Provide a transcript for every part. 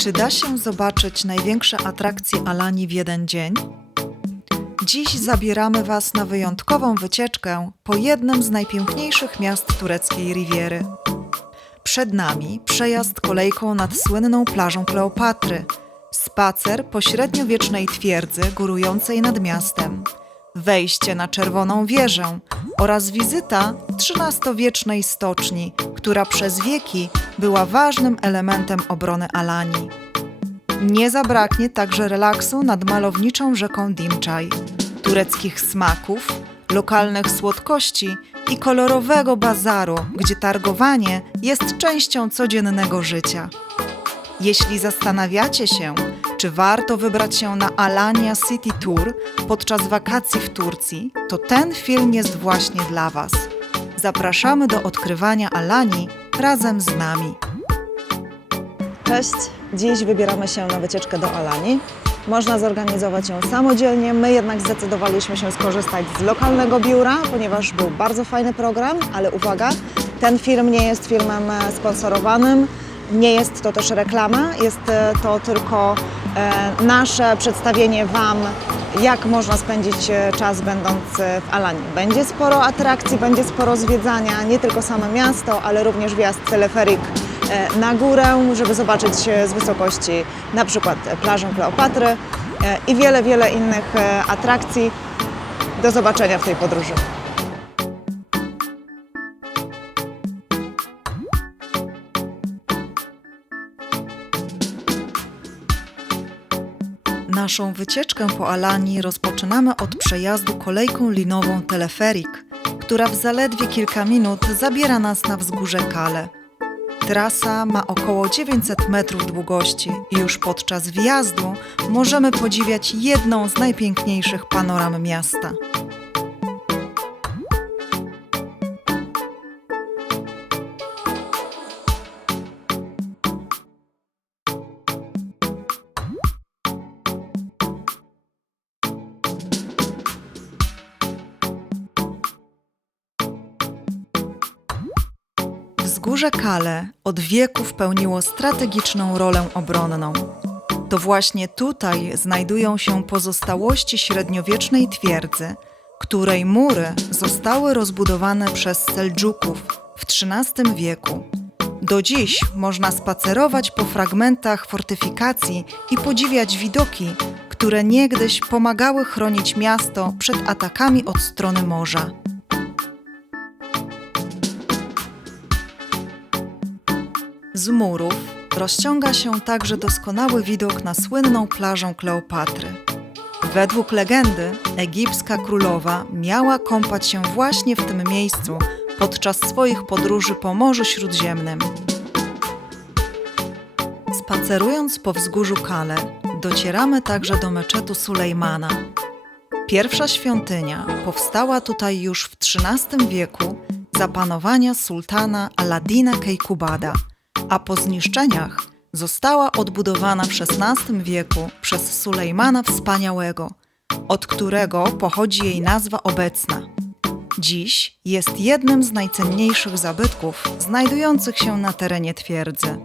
Czy da się zobaczyć największe atrakcje Alanii w jeden dzień? Dziś zabieramy Was na wyjątkową wycieczkę po jednym z najpiękniejszych miast tureckiej Riviery. Przed nami przejazd kolejką nad słynną plażą Kleopatry, spacer po średniowiecznej twierdzy górującej nad miastem, wejście na Czerwoną Wieżę oraz wizyta XIII-wiecznej stoczni, która przez wieki była ważnym elementem obrony Alanii. Nie zabraknie także relaksu nad malowniczą rzeką Dimczaj, tureckich smaków, lokalnych słodkości i kolorowego bazaru, gdzie targowanie jest częścią codziennego życia. Jeśli zastanawiacie się, czy warto wybrać się na Alania City Tour podczas wakacji w Turcji, to ten film jest właśnie dla Was. Zapraszamy do odkrywania Alanii razem z nami. Cześć! Dziś wybieramy się na wycieczkę do Alanii. Można zorganizować ją samodzielnie, my jednak zdecydowaliśmy się skorzystać z lokalnego biura, ponieważ był bardzo fajny program, ale uwaga, ten film nie jest filmem sponsorowanym, nie jest to też reklama, jest to tylko nasze przedstawienie Wam, jak można spędzić czas będąc w Alanii. Będzie sporo atrakcji, będzie sporo zwiedzania, nie tylko same miasto, ale również wjazd teleferik na górę, żeby zobaczyć z wysokości na przykład plażę Kleopatry i wiele innych atrakcji. Do zobaczenia w tej podróży. Naszą wycieczkę po Alanii rozpoczynamy od przejazdu kolejką linową teleferik, która w zaledwie kilka minut zabiera nas na wzgórze Kale. Trasa ma około 900 metrów długości i już podczas wjazdu możemy podziwiać jedną z najpiękniejszych panoram miasta. Wzgórze Kale od wieków pełniło strategiczną rolę obronną. To właśnie tutaj znajdują się pozostałości średniowiecznej twierdzy, której mury zostały rozbudowane przez Seldżuków w XIII wieku. Do dziś można spacerować po fragmentach fortyfikacji i podziwiać widoki, które niegdyś pomagały chronić miasto przed atakami od strony morza. Z murów rozciąga się także doskonały widok na słynną plażę Kleopatry. Według legendy egipska królowa miała kąpać się właśnie w tym miejscu podczas swoich podróży po Morzu Śródziemnym. Spacerując po wzgórzu Kale, docieramy także do meczetu Sulejmana. Pierwsza świątynia powstała tutaj już w XIII wieku za panowania sułtana Aladina Kejkubada, a po zniszczeniach została odbudowana w XVI wieku przez Sulejmana Wspaniałego, od którego pochodzi jej nazwa obecna. Dziś jest jednym z najcenniejszych zabytków znajdujących się na terenie twierdzy.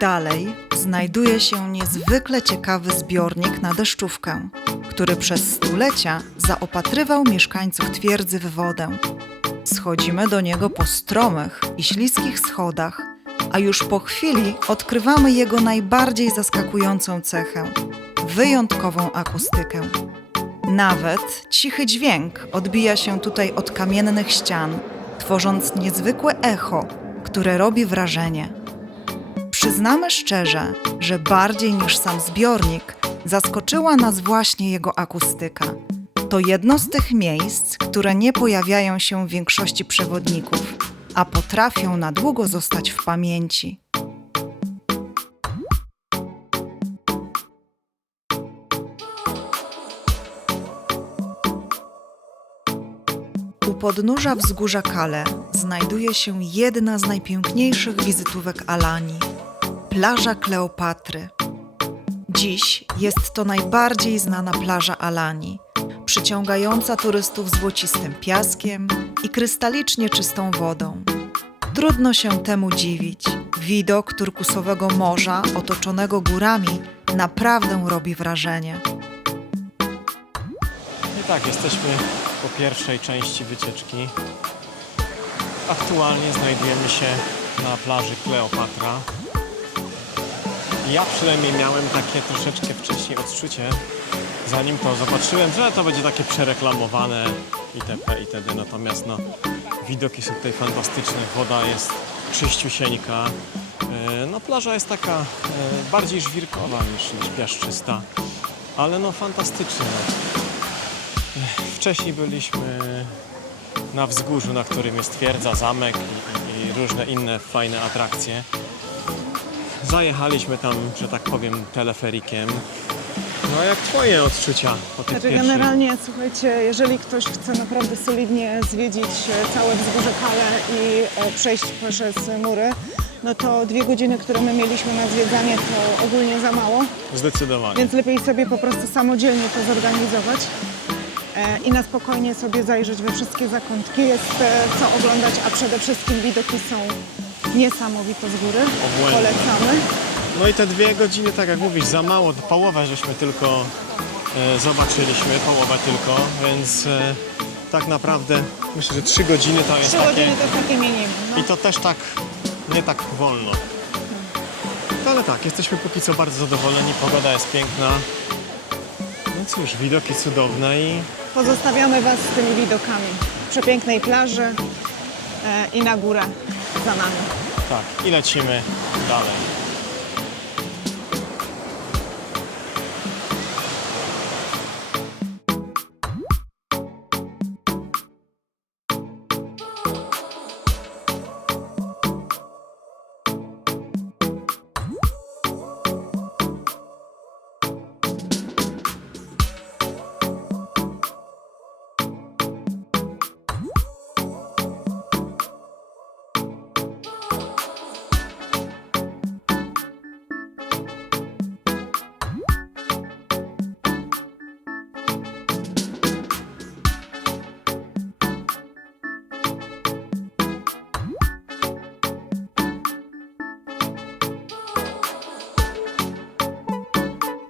Dalej znajduje się niezwykle ciekawy zbiornik na deszczówkę, który przez stulecia zaopatrywał mieszkańców twierdzy w wodę. Schodzimy do niego po stromych i śliskich schodach, a już po chwili odkrywamy jego najbardziej zaskakującą cechę – wyjątkową akustykę. Nawet cichy dźwięk odbija się tutaj od kamiennych ścian, tworząc niezwykłe echo, które robi wrażenie. Przyznamy szczerze, że bardziej niż sam zbiornik zaskoczyła nas właśnie jego akustyka. To jedno z tych miejsc, które nie pojawiają się w większości przewodników, a potrafią na długo zostać w pamięci. U podnóża wzgórza Kale znajduje się jedna z najpiękniejszych wizytówek Alanii. Plaża Kleopatry. Dziś jest to najbardziej znana plaża Alanii, przyciągająca turystów złocistym piaskiem i krystalicznie czystą wodą. Trudno się temu dziwić. Widok turkusowego morza otoczonego górami naprawdę robi wrażenie. I tak, jesteśmy po pierwszej części wycieczki. Aktualnie znajdujemy się na plaży Kleopatra. Ja przynajmniej miałem takie troszeczkę wcześniej odczucie, zanim to zobaczyłem, że to będzie takie przereklamowane itp. itd. Natomiast no, widoki są tutaj fantastyczne, woda jest czyściusieńka. No, plaża jest taka bardziej żwirkowa niż piaszczysta, ale no fantastyczna. Wcześniej byliśmy na wzgórzu, na którym jest twierdza, zamek i różne inne fajne atrakcje. Zajechaliśmy tam, że tak powiem, teleferikiem. No a jak twoje odczucia po tych pierwszych? Generalnie, słuchajcie, jeżeli ktoś chce naprawdę solidnie zwiedzić całe wzgórze Kale i przejść przez mury, no to 2 godziny, które my mieliśmy na zwiedzanie, to ogólnie za mało. Zdecydowanie. Więc lepiej sobie po prostu samodzielnie to zorganizować i na spokojnie sobie zajrzeć we wszystkie zakątki. Jest co oglądać, a przede wszystkim widoki są niesamowite z góry. Obłędne. Polecamy. No i te 2 godziny, tak jak mówisz, za mało, połowę żeśmy tylko zobaczyliśmy, połowę tylko, więc tak naprawdę myślę, że 3 godziny to jest 3 takie... godziny to jest takie minimum. No. I to też tak, nie tak wolno. No ale tak, jesteśmy póki co bardzo zadowoleni, pogoda jest piękna. No cóż, widoki cudowne i Pozostawiamy Was z tymi widokami przepięknej plaży i na górę za nami. tak, i lecimy dalej.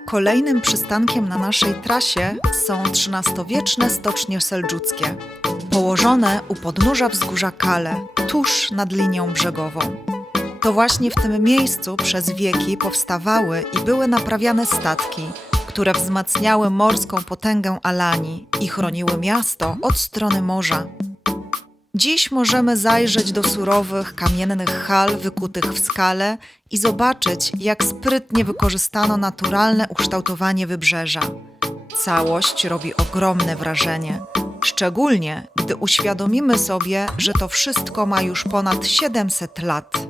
Kolejnym przystankiem na naszej trasie są XIII-wieczne stocznie seldżuckie, położone u podnóża wzgórza Kale, tuż nad linią brzegową. To właśnie w tym miejscu przez wieki powstawały i były naprawiane statki, które wzmacniały morską potęgę Alanii i chroniły miasto od strony morza. Dziś możemy zajrzeć do surowych, kamiennych hal wykutych w skale i zobaczyć, jak sprytnie wykorzystano naturalne ukształtowanie wybrzeża. Całość robi ogromne wrażenie, szczególnie gdy uświadomimy sobie, że to wszystko ma już ponad 700 lat.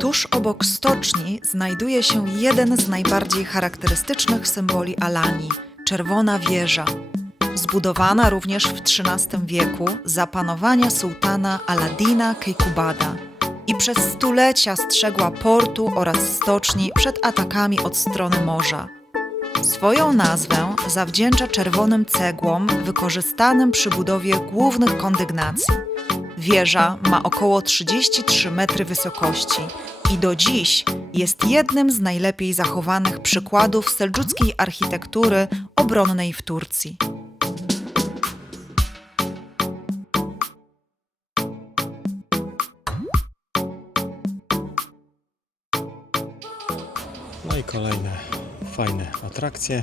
Tuż obok stoczni znajduje się jeden z najbardziej charakterystycznych symboli Alanii – czerwona wieża. Zbudowana również w XIII wieku za panowania sułtana Aladina Kejkubada i przez stulecia strzegła portu oraz stoczni przed atakami od strony morza. Swoją nazwę zawdzięcza czerwonym cegłom wykorzystanym przy budowie głównych kondygnacji. Wieża ma około 33 metry wysokości i do dziś jest jednym z najlepiej zachowanych przykładów seldżuckiej architektury obronnej w Turcji. No i kolejne fajne atrakcje,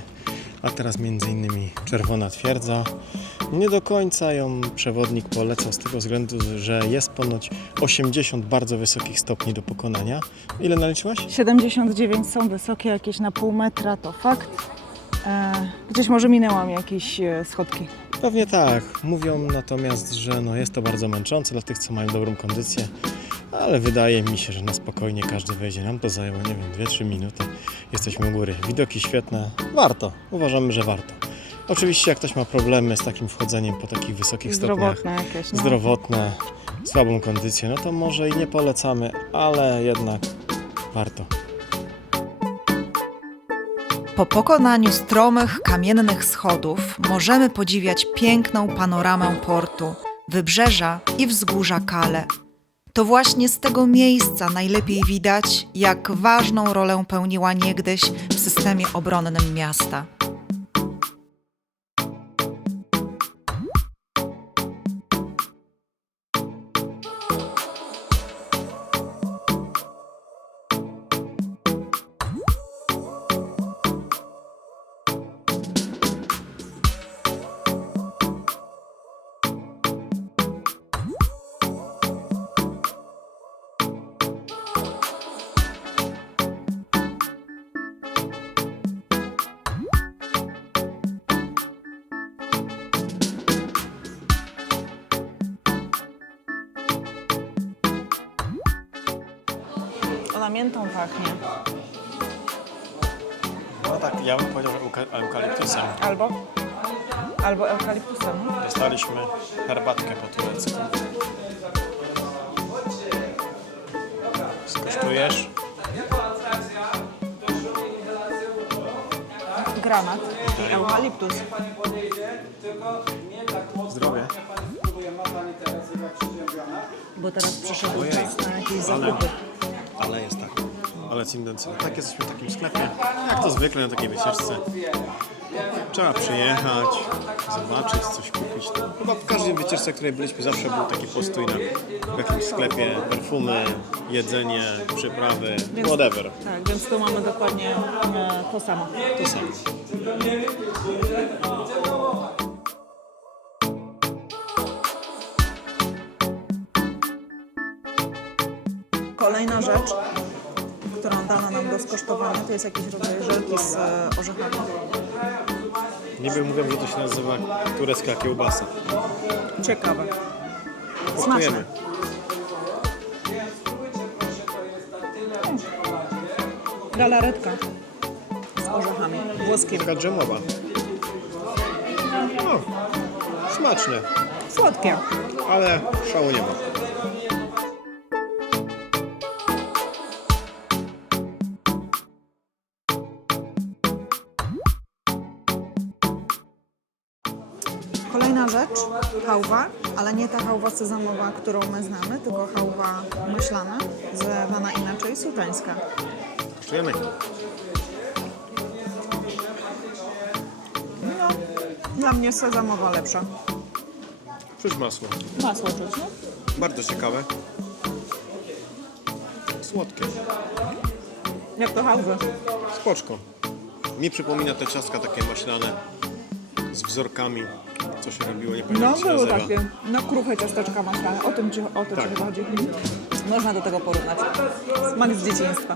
a teraz m.in. Czerwona Twierdza. Nie do końca ją przewodnik polecał z tego względu, że jest ponoć 80 bardzo wysokich stopni do pokonania. Ile naliczyłaś? 79 są wysokie, jakieś na pół metra, to fakt. Gdzieś może minęłam jakieś schodki. Pewnie tak. Mówią natomiast, że no jest to bardzo męczące dla tych, co mają dobrą kondycję. ale wydaje mi się, że na spokojnie każdy wejdzie. Nam to zajęło, nie wiem, 2-3 minuty. Jesteśmy u góry. Widoki świetne. Warto. Uważamy, że warto. Oczywiście jak ktoś ma problemy z takim wchodzeniem po takich wysokich stopniach, Zdrowotne jakieś, no. zdrowotne, słabą kondycję, no to może i nie polecamy, ale jednak warto. Po pokonaniu stromych, kamiennych schodów możemy podziwiać piękną panoramę portu, wybrzeża i wzgórza Kale. To właśnie z tego miejsca najlepiej widać, jak ważną rolę pełniła niegdyś w systemie obronnym miasta. Ona miętą pachnie. No tak, ja bym powiedział, że eukaliptusem. Albo eukaliptusem. No? Dostaliśmy herbatkę po turecku. Skosztujesz? Granat i eukaliptus. Zdrowie. Bo teraz przyszedł Ojej. czas na jakieś Ale- zakupy. Ale jest tak. Ale cindencyna. Tak, jesteśmy w takim sklepie, jak to zwykle na takiej wycieczce. Trzeba przyjechać, zobaczyć, coś kupić. No, chyba w każdej wycieczce, w której byliśmy, zawsze był taki postój w jakimś sklepie. Perfumy, jedzenie, przyprawy, whatever. Tak, więc tu mamy dokładnie to samo. To samo. Kolejna rzecz, którą dano nam do skosztowania, to jest jakiś rodzaj żelki z orzechami. Niby mówią, że to się nazywa turecka kiełbasa. Ciekawe. Kosztujemy. Galaretka z orzechami włoskimi. Taka dżemowa. O, smaczne, Słodkie. ale szału nie ma. Kolejna rzecz, chałwa, ale nie ta chałwa sezamowa, którą my znamy, tylko chałwa maślana, zwana inaczej sudańska. Kosztujemy. No, dla mnie sezamowa lepsza. Czuć masło. Masło czuć, no? Bardzo ciekawe. Słodkie. Jak to chałwy. Spoczko. Mi przypomina te ciastka takie maślane z wzorkami, co się robiło, nie pamiętam No, jak się były nazywa. takie, no kruche ciasteczka maślane, o to Tak. ci chodzi. Można do tego porównać. Smak z dzieciństwa.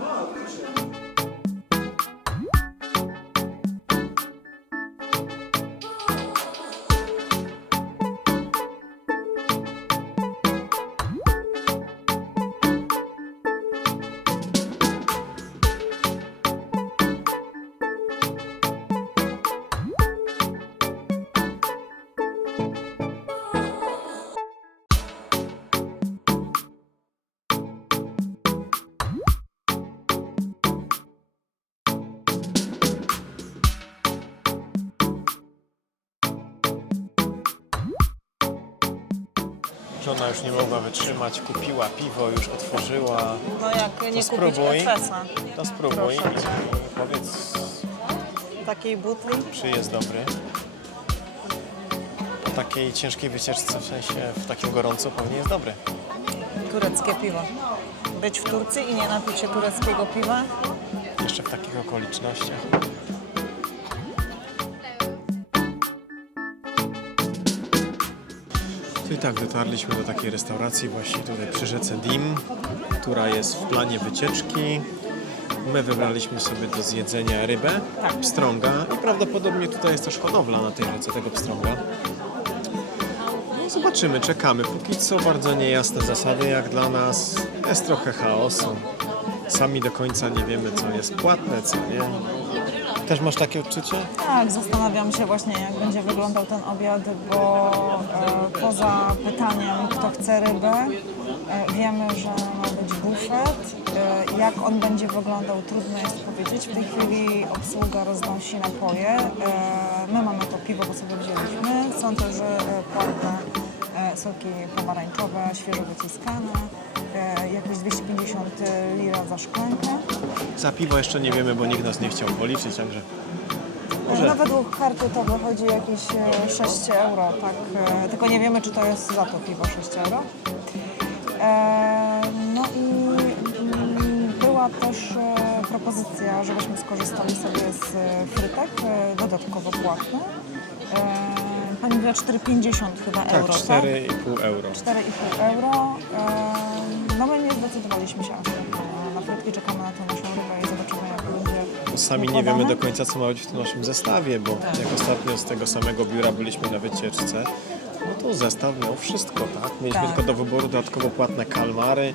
Żona już nie mogła wytrzymać, kupiła piwo, już otworzyła. No jak nie kupić spróbuj. Efesa, To spróbuj Proszę. i powiedz, takiej butli. czy jest dobry. Po takiej ciężkiej wycieczce, w sensie w takim gorącu, pewnie jest dobry. Tureckie piwo. Być w Turcji i nie napić się tureckiego piwa? Jeszcze w takich okolicznościach. I tak dotarliśmy do takiej restauracji właśnie tutaj przy rzece Dim, która jest w planie wycieczki. My wybraliśmy sobie do zjedzenia rybę, pstrąga i prawdopodobnie tutaj jest też hodowla na tej rzece tego pstrąga. Zobaczymy, czekamy. Póki co bardzo niejasne zasady, jak dla nas. Jest trochę chaosu. Sami do końca nie wiemy, co jest płatne, co nie. Też masz takie odczucie? Tak, zastanawiam się właśnie, jak będzie wyglądał ten obiad, bo poza pytaniem, kto chce rybę, wiemy, że ma być bufet. Jak on będzie wyglądał, trudno jest powiedzieć. W tej chwili obsługa roznosi napoje. My mamy to piwo, bo sobie wzięliśmy. Są też płatne soki pomarańczowe, świeżo wyciskane. Jakieś 250 lira za szklankę. Za piwo jeszcze nie wiemy, bo nikt nas nie chciał policzyć, także może. No według karty to wychodzi jakieś 6 euro, tak? Tylko nie wiemy, czy to jest za to piwo 6 euro. No i była też propozycja, żebyśmy skorzystali sobie z frytek, dodatkowo płatne. Pani mówiła 4,50 chyba Tak, euro, 4,5 euro. 4,5 euro. No my nie zdecydowaliśmy się aż tak na frytki, czekamy na tę naszą rybę i zobaczymy, jak będzie Sami nie układane. wiemy do końca, co ma być w tym naszym zestawie, bo jak ostatnio z tego samego biura byliśmy na wycieczce, no to zestaw miał wszystko, tak? Mieliśmy Tak. tylko do wyboru dodatkowo płatne kalmary,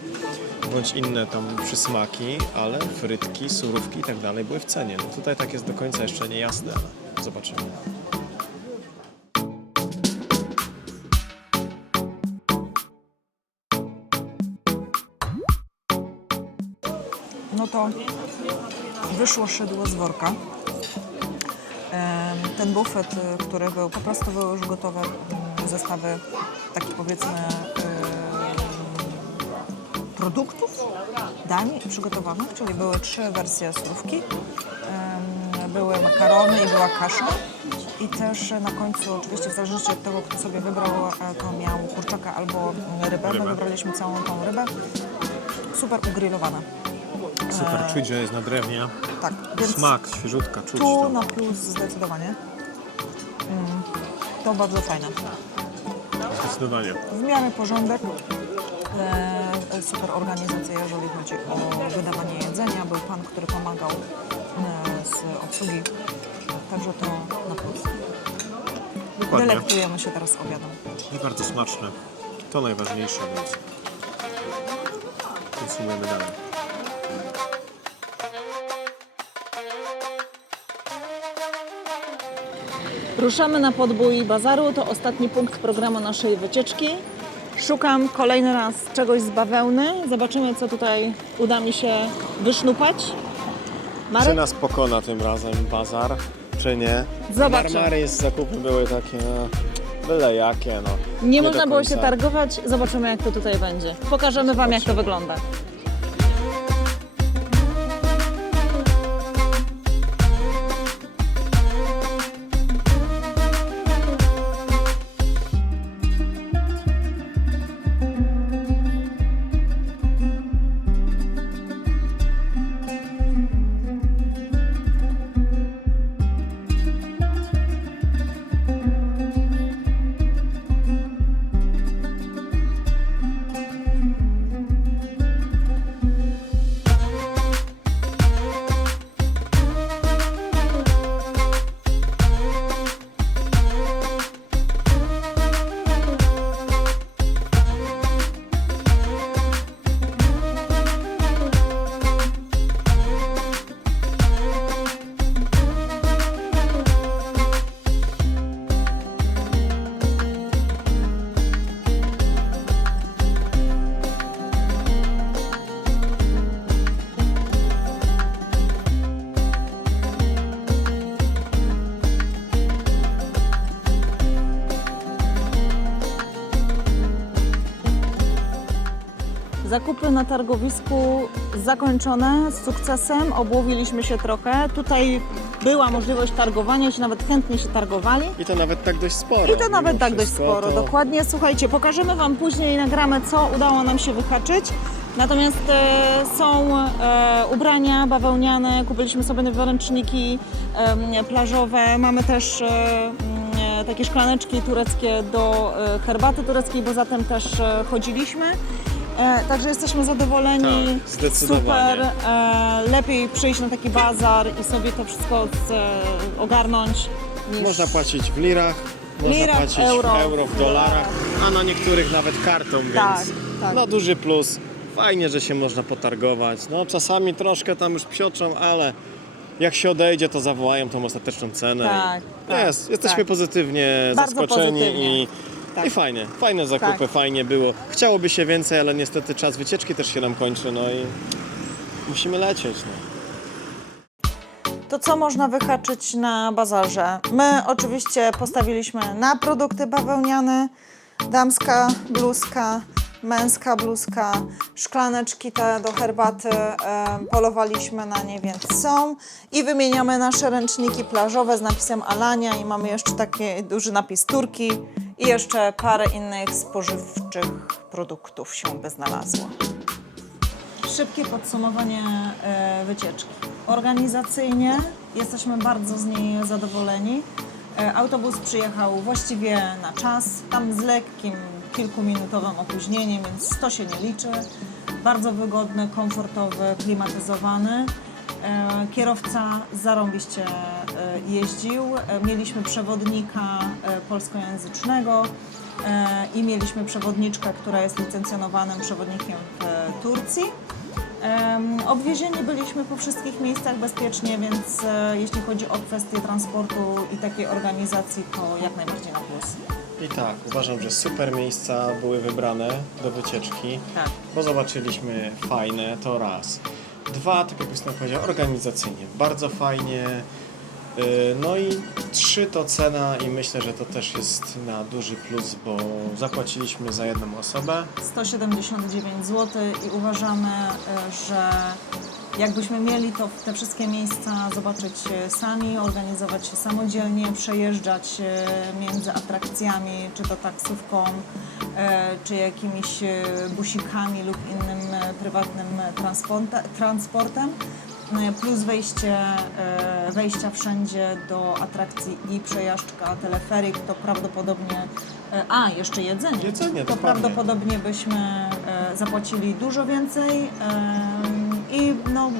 bądź inne tam przysmaki, ale frytki, surówki i tak dalej były w cenie. No tutaj tak jest do końca jeszcze niejasne, ale zobaczymy. No to wyszło szydło z worka. Ten bufet, który był, po prostu były już gotowe zestawy takich powiedzmy produktów, dań przygotowanych, czyli były 3 wersje surówki, były makarony i była kasza. I też na końcu, oczywiście w zależności od tego, kto sobie wybrał, to miał kurczaka albo rybę. My wybraliśmy całą tą rybę. Super ugrillowana. Super, czuć, że jest na drewnie. Tak, więc Smak, świeżutka, czuć tu to. na plus zdecydowanie. To bardzo fajne. Zdecydowanie. W miarę porządek. Super organizacja, jeżeli chodzi o wydawanie jedzenia. Był pan, który pomagał z obsługi. Także to na plus. Dokładnie. Delektujemy się teraz obiadem. I bardzo smaczne. To najważniejsze, więc konsumujemy dalej. Ruszamy na podbój bazaru. To ostatni punkt programu naszej wycieczki. Szukam kolejny raz czegoś z bawełny. Zobaczymy, co tutaj uda mi się wysznupać. Czy Marek? nas pokona tym razem bazar, czy nie? Zobaczymy. Marmary z zakupy były takie, no, byle jakie, no. Nie do można było się końca. targować. Zobaczymy, jak to tutaj będzie. Pokażemy Wam, jak to wygląda. Zakupy na targowisku zakończone z sukcesem, obłowiliśmy się trochę. Tutaj była możliwość targowania się, nawet chętnie się targowali. I to nawet tak dość sporo. I to nawet Mimo tak dość wszystko sporo, to... dokładnie. Słuchajcie, pokażemy Wam później, nagramy, co udało nam się wyhaczyć. Natomiast są ubrania bawełniane, kupiliśmy sobie nowe ręczniki plażowe, mamy też takie szklaneczki tureckie do herbaty tureckiej, bo zatem też chodziliśmy. Także jesteśmy zadowoleni. Tak, zdecydowanie. Super. Lepiej przyjść na taki bazar i sobie to wszystko ogarnąć. Niż Można płacić w lirach, można lirach, płacić euro, w dolarach. a na niektórych nawet kartą, więc Tak, tak. no duży plus. Fajnie, że się można potargować. No czasami troszkę tam już psioczą, ale jak się odejdzie, to zawołają tą ostateczną cenę. Tak, I tak, jesteśmy tak. pozytywnie Bardzo zaskoczeni pozytywnie. Tak. i fajne zakupy, Tak. fajnie było. Chciałoby się więcej, ale niestety czas wycieczki też się nam kończy, no i musimy lecieć. No. To co można wyhaczyć na bazarze? My oczywiście postawiliśmy na produkty bawełniane, damska bluzka, męska bluzka, szklaneczki te do herbaty, polowaliśmy na nie, więc są. I wymieniamy nasze ręczniki plażowe z napisem Alania i mamy jeszcze taki duży napis Turki i jeszcze parę innych spożywczych produktów się by znalazło. Szybkie podsumowanie wycieczki. Organizacyjnie jesteśmy bardzo z niej zadowoleni. Autobus przyjechał właściwie na czas, tam z lekkim, kilkuminutowym opóźnieniem, więc to się nie liczy. Bardzo wygodny, komfortowy, klimatyzowany. Kierowca zarąbiście jeździł. Mieliśmy przewodnika polskojęzycznego i mieliśmy przewodniczkę, która jest licencjonowanym przewodnikiem w Turcji. Obwiezieni byliśmy po wszystkich miejscach bezpiecznie, więc jeśli chodzi o kwestię transportu i takiej organizacji, to jak najbardziej na plus. I tak, uważam, że super miejsca były wybrane do wycieczki, Tak. bo zobaczyliśmy fajne, to raz. Dwa, tak jak Justyna powiedziała, organizacyjnie, bardzo fajnie. No i trzy to cena i myślę, że to też jest na duży plus, bo zapłaciliśmy za jedną osobę. 179 zł i uważamy, że jakbyśmy mieli to te wszystkie miejsca zobaczyć sami, organizować się samodzielnie, przejeżdżać między atrakcjami, czy to taksówką, czy jakimiś busikami lub innym prywatnym transportem, plus wejścia wszędzie do atrakcji i przejażdżka, teleferyk, to prawdopodobnie, jeszcze jedzenie, Jedzenie, to dokładnie. prawdopodobnie byśmy zapłacili dużo więcej i no,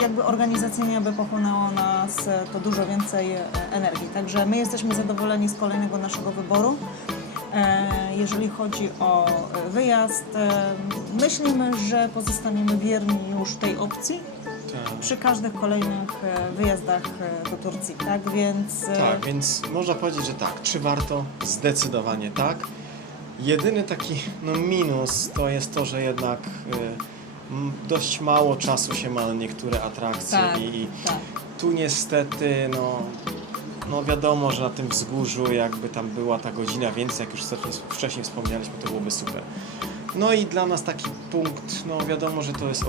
jakby organizacyjnie by pochłonęło nas to dużo więcej energii. Także my jesteśmy zadowoleni z kolejnego naszego wyboru. Jeżeli chodzi o wyjazd, myślimy, że pozostaniemy wierni już tej opcji przy każdych kolejnych wyjazdach do Turcji, tak? Więc można powiedzieć, że tak, czy warto? Zdecydowanie tak. Jedyny taki minus to jest to, że jednak dość mało czasu się ma na niektóre atrakcje i tu niestety no wiadomo, że na tym wzgórzu jakby tam była ta godzina więcej, jak już wcześniej wspomnieliśmy, to byłoby super. No i dla nas taki punkt, wiadomo, że to jest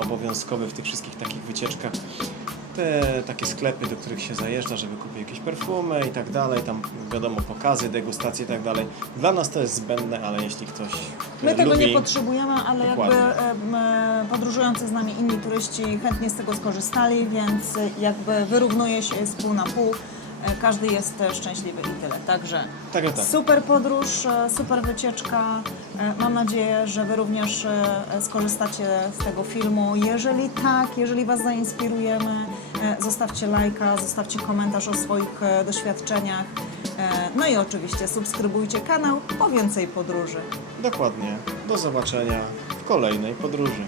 obowiązkowy w tych wszystkich takich wycieczkach. Te takie sklepy, do których się zajeżdża, żeby kupić jakieś perfumy i tak dalej, tam wiadomo, pokazy, degustacje i tak dalej. Dla nas to jest zbędne, ale jeśli ktoś My tego lubi, nie potrzebujemy, ale Dokładnie. jakby podróżujący z nami inni turyści chętnie z tego skorzystali, więc jakby wyrównuje się, jest pół na pół. Każdy jest szczęśliwy i tyle. Także Tak. super podróż, super wycieczka. Mam nadzieję, że Wy również skorzystacie z tego filmu. Jeżeli tak, jeżeli Was zainspirujemy, zostawcie lajka, zostawcie komentarz o swoich doświadczeniach. No i oczywiście subskrybujcie kanał po więcej podróży. Dokładnie. Do zobaczenia w kolejnej podróży.